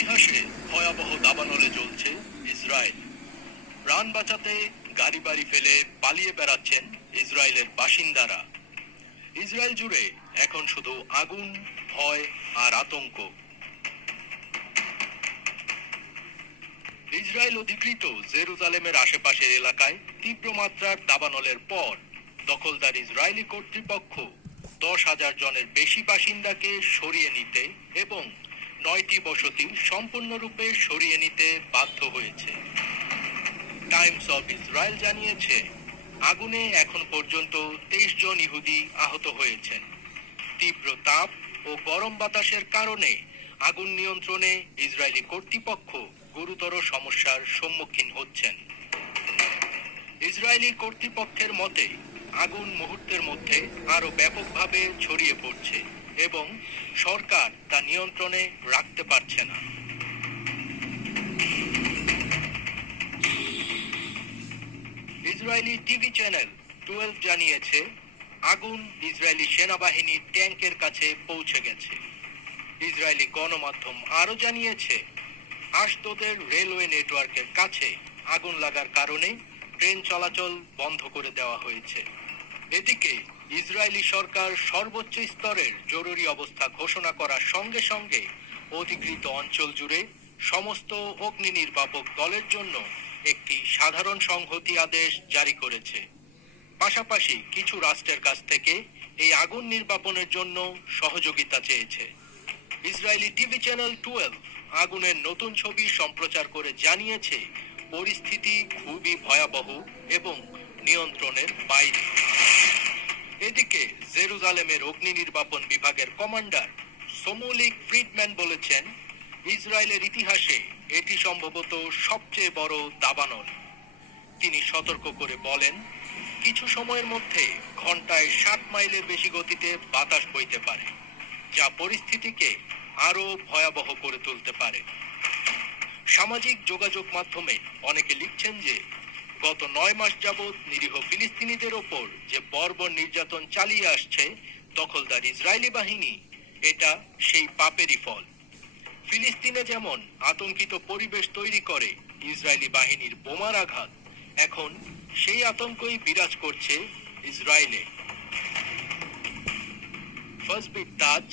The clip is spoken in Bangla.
ইতিহাসে ভয়াবহ দাবানলে জ্বলছে ইসরায়েল। প্রাণ বাঁচাতে গাড়ি বাড়ি ফেলে পালিয়ে বেড়াচ্ছেন ইসরায়েলের বাসিন্দারা। ইসরায়েল জুড়ে এখন শুধু আগুন, ভয় আর আতঙ্ক। ইসরায়েল অধিকৃত জেরুজালেমের আশেপাশের এলাকায় তীব্র মাত্রার দাবানলের পর দখলদার ইসরায়েলি কর্তৃপক্ষ 10,000 জনের বেশি বাসিন্দাকে সরিয়ে নিতে এবং 9টি বসতি সম্পূর্ণরূপে সরিয়ে নিতে বাধ্য হয়েছে। টাইমস অফ ইসরায়েল জানিয়েছে, আগুনে এখন পর্যন্ত 23 জন ইহুদি আহত হয়েছেন। তীব্র তাপ ও গরম বাতাসের কারণে আগুন নিয়ন্ত্রণে ইসরায়েলি কর্তৃপক্ষ গুরুতর সমস্যার সম্মুখীন হচ্ছেন। ইসরায়েলি কর্তৃপক্ষের মতে, আগুন মুহূর্তের মধ্যে আরো ব্যাপকভাবে ছড়িয়ে পড়ছে এবং সরকার তা নিয়ন্ত্রণে রাখতে পারছে না। ইসরায়েলি টিভি চ্যানেল 12 জানিয়েছে, আগুন ইসরায়েলি সেনাবাহিনীর ট্যাঙ্কের কাছে পৌঁছে গেছে। ইসরায়েলি গণমাধ্যম আরও জানিয়েছে, আশদোদের রেলওয়ে নেটওয়ার্কের কাছে আগুন লাগার কারণে ট্রেন চলাচল বন্ধ করে দেওয়া হয়েছে। এদিকে ইসরায়েলি সরকার সর্বোচ্চ স্তরের জরুরি অবস্থা ঘোষণা করার সঙ্গে সঙ্গে অধিকৃত অঞ্চল জুড়ে সমস্ত অগ্নি নির্বাপক দলের জন্য একটি সাধারণ সংহতি আদেশ জারি করেছে। পাশাপাশি কিছু রাষ্ট্রের কাছ থেকে এই আগুন নির্বাপনের জন্য সহযোগিতা চেয়েছে। ইসরায়েলি টিভি চ্যানেল 12 আগুনের নতুন ছবি সম্প্রচার করে জানিয়েছে, পরিস্থিতি খুবই ভয়াবহ এবং নিয়ন্ত্রণের বাইরে। এদিকে জেরুজালেমের অগ্নি নির্বাপন বিভাগের কমান্ডার সোমোলিক ফ্রিডম্যান বলেছেন, ইসরায়েলের ইতিহাসে এটি সম্ভবত সবচেয়ে বড় দাবানল। তিনি সতর্ক করে বলেন, কিছু সময়ের মধ্যে ঘন্টায় 60 মাইলের বেশি গতিতে বাতাস বইতে পারে, যা পরিস্থিতিকে আরো ভয়াবহ করে তুলতে পারে। সামাজিক যোগাযোগ মাধ্যমে অনেকে লিখছেন যে, গত 9 মাস যাবৎ নিরীহ ফিলিস্তিনিদের ওপর যে বর্বর নির্যাতন চালিয়ে আসছে দখলদার ইসরায়েলি বাহিনী, এটা সেই পাপেরই ফল। ফিলিস্তিনে যেমন আতঙ্কিত পরিবেশ তৈরি করে ইসরায়েলি বাহিনীর বোমার আঘাত, এখন সেই আতঙ্কই বিরাজ করছে ইসরায়েলে। ফাজবির তাজ,